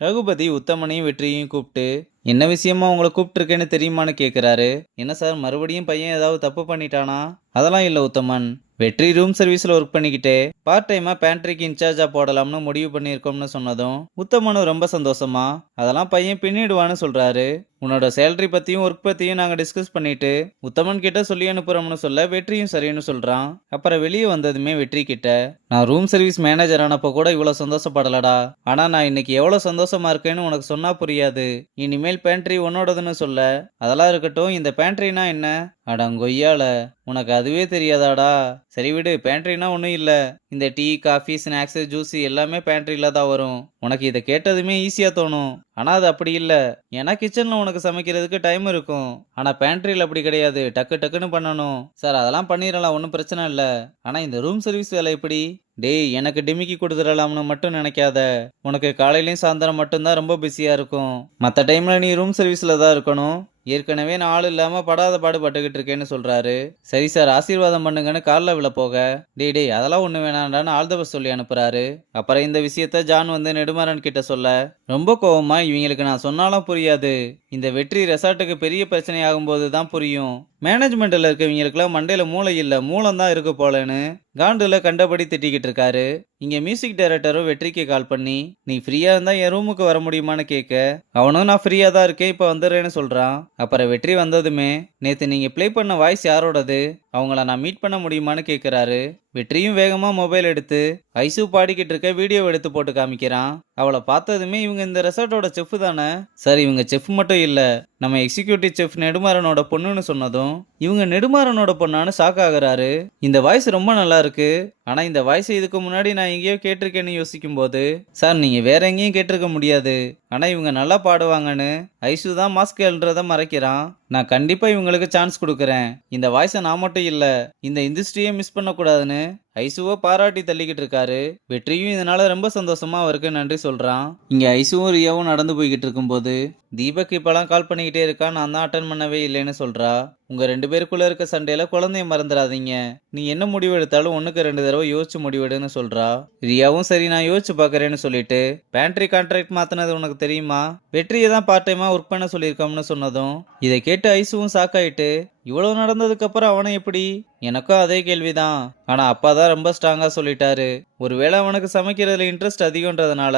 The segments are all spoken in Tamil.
ரகுபதி உத்தமனையும் வெற்றியையும் கூப்பிட்டு, என்ன விஷயமா உங்களை கூப்பிட்டுருக்கேன்னு தெரியுமான்னு கேட்குறாரு. என்ன சார், மறுபடியும் பையன் ஏதாவது தப்பு பண்ணிட்டானா? அதெல்லாம் இல்லை உத்தமன். வெற்றி ரூம் சர்வீஸில் ஒர்க் பண்ணிக்கிட்டே பார்ட் டைமாக பேண்ட்ரிக்கு இன்சார்ஜாக போடலாம்னு முடிவு பண்ணியிருக்கோம்னு சொன்னதும் உத்தமனும் ரொம்ப சந்தோஷமா, அதெல்லாம் பையன் பின்னிடுவான்னு சொல்கிறாரு. உன்னோட சேலரி பற்றியும் ஒர்க் பற்றியும் நாங்கள் டிஸ்கஸ் பண்ணிட்டு உத்தமன் கிட்ட சொல்லி அனுப்புகிறோம்னு சொல்ல வெற்றியும் சரின்னு சொல்கிறான். அப்புறம் வெளியே வந்ததுமே வெற்றி கிட்ட, நான் ரூம் சர்வீஸ் மேனேஜர் ஆனப்போ கூட இவ்வளோ சந்தோஷப்படலடா. ஆனால் நான் இன்னைக்கு எவ்வளோ சந்தோஷமா இருக்கேன்னு உனக்கு சொன்னா புரியாது. இனிமேல் பேண்ட்ரி உன்னோடதுன்னு சொல்ல, அதெல்லாம் இருக்கட்டும், இந்த பேண்ட்ரினா என்ன? அடங்கொய்யால, உனக்கு அதுவே தெரியாதாடா? சரி விடு, பேண்ட்ரினா ஒன்றும் இல்லை. இந்த டீ, காஃபி, ஸ்நாக்ஸு, ஜூஸ் எல்லாமே பேண்ட்ரியில் தான் வரும். உனக்கு இதை கேட்டதுமே ஈஸியாக தோணும். ஆனால் அது அப்படி இல்லை. ஏன்னா கிச்சனில் உனக்கு சமைக்கிறதுக்கு டைம் இருக்கும். ஆனால் பேண்ட்ரியில் அப்படி கிடையாது, டக்கு டக்குன்னு பண்ணணும். சார் அதெல்லாம் பண்ணிடலாம், ஒன்றும் பிரச்சனை இல்லை. ஆனால் இந்த ரூம் சர்வீஸ் வேலை எப்படி? டேய், எனக்கு டிமிக்கி கொடுத்துடலாம்னு மட்டும் நினைக்காத. உனக்கு காலையிலையும் சாயந்தரம் மட்டும்தான் ரொம்ப பிஸியாக இருக்கும். மற்ற டைமில் நீ ரூம் சர்வீஸில் தான் இருக்கணும். ஏற்கனவே நான் ஆள் இல்லாமல் படாத பாடு பட்டுக்கிட்டு இருக்கேன்னு சொல்கிறாரு. சரி சார், ஆசீர்வாதம் பண்ணுங்கன்னு காலில் விழ போக, டேய் அதெல்லாம் ஒன்றும் வேணாண்டான்னு ஆல் த பெஸ்ட் சொல்லி அனுப்புகிறாரு. அப்புறம் இந்த விஷயத்த ஜான் வந்து நெடுமாறன் கிட்ட சொல்ல, ரொம்ப கோவமா, இவங்களுக்கு நான் சொன்னாலும் புரியாது. இந்த வெற்றி ரெசார்ட்டுக்கு பெரிய பிரச்சனை ஆகும்போது தான் புரியும். மேனேஜ்மெண்ட்டில் இருக்கவங்களுக்குலாம் மண்டையில் மூளை இல்லை, மூலம் தான் இருக்கு போலன்னு காண்டில் கண்டபடி திட்டிக்கிட்டு இருக்காரு. இங்கே மியூசிக் டைரக்டரும் வெற்றிக்கு கால் பண்ணி, நீ ஃப்ரீயாக இருந்தால் என் ரூமுக்கு வர முடியுமான்னு கேட்க, அவனும் நான் ஃப்ரீயாக தான் இருக்கேன், இப்போ வந்துடுறேன்னு சொல்கிறான். அப்புறம் வெற்றி வந்ததுமே, நேற்று நீங்கள் ப்ளே பண்ண வாய்ஸ் யாரோடது, அவங்கள நான் மீட் பண்ண முடியுமான்னு கேட்குறாரு. வெற்றியும் வேகமாக மொபைல் எடுத்து ஐசு பாடிக்கிட்டு இருக்க வீடியோ எடுத்து போட்டு காமிக்கிறான். அவளை பார்த்ததுமே, இவங்க இந்த ரெசார்ட்டோட செஃப் தானே? சார், இவங்க செஃப் மட்டும் இல்லை, நம்ம எக்ஸிக்யூட்டிவ் செஃப் நெடுமாறனோட பொண்ணுன்னு சொன்னதும் இவங்க நெடுமாறனோட பொண்ணான்னு ஷாக் ஆகுறாரு. இந்த வாய்ஸ் ரொம்ப நல்லா இருக்கு. ஆனா இந்த வாய்ஸ் இதுக்கு முன்னாடி நான் எங்கேயோ கேட்டிருக்கேன்னு யோசிக்கும் போது, சார் நீங்க வேற எங்கேயும் கேட்டிருக்க முடியாது. ஆனா இவங்க நல்லா பாடுவாங்கன்னு ஐசு தான் மாஸ்க் எழுன்றத மறைக்கிறான். நான் கண்டிப்பா இவங்களுக்கு சான்ஸ் கொடுக்குறேன். இந்த வாய்ஸை நான் மட்டும் இல்ல, இந்த இண்டஸ்ட்ரியை மிஸ் பண்ணக்கூடாதுன்னு ஐசுவை பாராட்டி தள்ளிக்கிட்டு இருக்காரு. வெற்றியும் இதனால ரொம்ப சந்தோஷமா அவருக்கு நன்றி சொல்றான். இங்க ஐசுவும் ரியாவும் நடந்து போய்கிட்டு இருக்கும்போது தீபக் இப்பெல்லாம் கால் பண்ணிக்கிட்டே இருக்கா, நான் தான் அட்டன் பண்ணவே இல்லைன்னு சொல்றா. உங்க 2 பேருக்குள்ள இருக்க சண்டையில குழந்தைய மறந்துடாதீங்க. நீ என்ன முடிவு எடுத்தாலும் 1க்கு 2 தடவை யோசிச்சு முடிவெடுன்னு சொல்றா. ரியாவும் சரி நான் யோசிச்சு பாக்குறேன்னு சொல்லிட்டு, பேண்ட்ரி கான்ட்ராக்ட் மாத்தினது உனக்கு தெரியுமா? வெற்றியை தான் பார்ட் டைமா ஒர்க் பண்ண சொல்லியிருக்கோம்னு சொன்னதும் இதை கேட்டு ஐசுவும் ஷாக்காயிட்டு, இவ்வளவு நடந்ததுக்கு அப்புறம் அவனை எப்படி? எனக்கும் அதே கேள்விதான். ஆனா அப்பா தான் ரொம்ப ஸ்ட்ராங்கா சொல்லிட்டாரு. ஒருவேளை அவனுக்கு சமைக்கிறதுல இன்ட்ரெஸ்ட் அதிகம்ன்றதுனால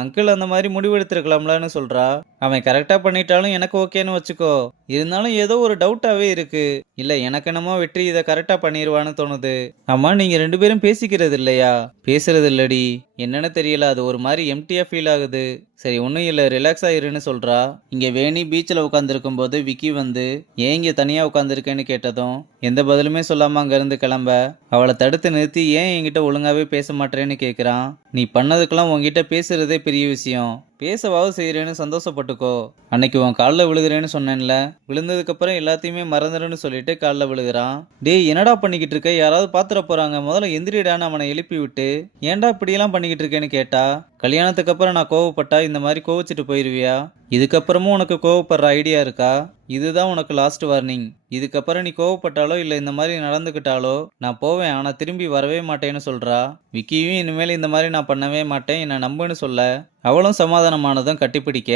அங்கிள் அந்த மாதிரி முடிவெடுத்திருக்கலாம்லன்னு சொல்றா. அவன் கரெக்டா பண்ணிட்டாலும் எனக்கு ஓகேன்னு வச்சுக்கோ. இருந்தாலும் ஏதோ ஒரு டவுட்டாவே இருக்கு. இல்ல, எனக்கு என்னமோ வெற்றி இதை கரெக்டா பண்ணிடுவான்னு தோணுது. ஆமா, நீங்க 2 பேரும் பேசிக்கிறது இல்லையா? பேசுறது இல்லடி. என்னன்னு தெரியல, அது ஒரு மாதிரி எம்டியா ஃபீல் ஆகுது. சரி ஒன்றும் இல்லை, ரிலாக்ஸ் ஆயிருன்னு சொல்றா. இங்க வேணி பீச்சில் உட்காந்துருக்கும் போது விக்கி வந்து, ஏன் இங்கே தனியாக உட்காந்துருக்கேன்னு கேட்டதும் எந்த பதிலுமே சொல்லாம அங்கேருந்து கிளம்ப, அவளை தடுத்து நிறுத்தி ஏன் என்கிட்ட ஒழுங்காவே பேச மாட்டேன்னு கேட்குறான். நீ பண்ணதுக்கெல்லாம் உங்ககிட்ட பேசுறதே பெரிய விஷயம், பேசவாவது செய்கிறேன்னு சந்தோஷப்பட்டுக்கோ. அன்னைக்கு உன் காலில் விழுகிறேன்னு சொன்னேன்ல, விழுந்ததுக்கப்புறம் எல்லாத்தையுமே மறந்துடுன்னு சொல்லிட்டு காலில் விழுகிறான். டேய் என்னடா பண்ணிக்கிட்டு இருக்க, யாராவது பாத்துற போறாங்க, முதல்ல எந்திரிடான்னு அவனை எழுப்பி விட்டு, ஏன்டா இப்படியெல்லாம் பண்ணிக்கிட்டு இருக்கேன்னு கேட்டா, கல்யாணத்துக்கு அப்புறம் நான் கோவப்பட்டா இந்த மாதிரி கோவிச்சிட்டு போயிருவியா? இதுக்கப்புறமும் உனக்கு கோவப்படுற ஐடியா இருக்கா? இதுதான் உனக்கு லாஸ்ட் வார்னிங். இதுக்கப்புறம் நீ கோவப்பட்டாலோ இல்லை இந்த மாதிரி நடந்துக்கிட்டாலோ நான் போவேன், ஆனால் திரும்பி வரவே மாட்டேன்னு சொல்றா. விக்கியும் இனிமேல் இந்த மாதிரி நான் பண்ணவே மாட்டேன், என்னை நம்புன்னு சொல்ல, அவளும் சமாதானமானதும் கட்டிப்பிடிக்க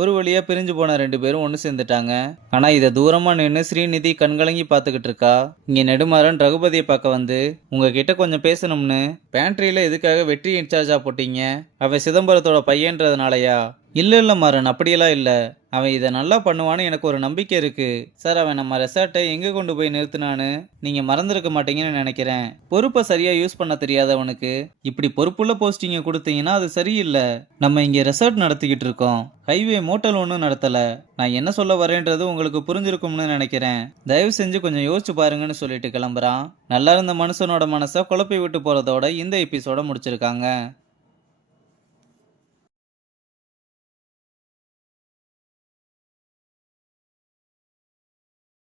ஒரு வழியா பிரிஞ்சு போன 2 பேரும் ஒன்று சேர்ந்துட்டாங்க. ஆனா இதை தூரமா நின்று ஸ்ரீநிதி கண்கலங்கி பார்த்துக்கிட்டு இருக்கா. இங்க நெடுமாறன் ரகுபதியை பார்க்க வந்து, உங்ககிட்ட கொஞ்சம் பேசணும்னு. பேண்ட்ரியில எதுக்காக வெற்றி இன்சார்ஜா போட்டீங்க? அவன் சிதம்பரத்தோட பையன்றதுனாலயா? இல்ல மாறன், அப்படியெல்லாம் இல்ல. அவன் இதை நல்லா பண்ணுவான்னு எனக்கு ஒரு நம்பிக்கை இருக்கு. சார், அவன் நம்ம ரெசார்ட்டை எங்கே கொண்டு போய் நிறுத்தினான்னு நீங்கள் மறந்துருக்க மாட்டீங்கன்னு நினைக்கிறேன். பொறுப்பை சரியாக யூஸ் பண்ண தெரியாதவனுக்கு இப்படி பொறுப்புள்ள போஸ்டிங்கை கொடுத்தீங்கன்னா அது சரியில்லை. நம்ம இங்கே ரெசார்ட் நடத்திக்கிட்டு இருக்கோம், ஹைவே மோட்டல் ஒன்றும் நடத்தலை. நான் என்ன சொல்ல வரேன்றது உங்களுக்கு புரிஞ்சிருக்கும்னு நினைக்கிறேன். தயவு செஞ்சு கொஞ்சம் யோசிச்சு பாருங்கன்னு சொல்லிட்டு கிளம்புறான். நல்லா இருந்த மனுஷனோட மனசை குழப்பி விட்டு போகிறதோட இந்த எபிசோட முடிச்சிருக்காங்க.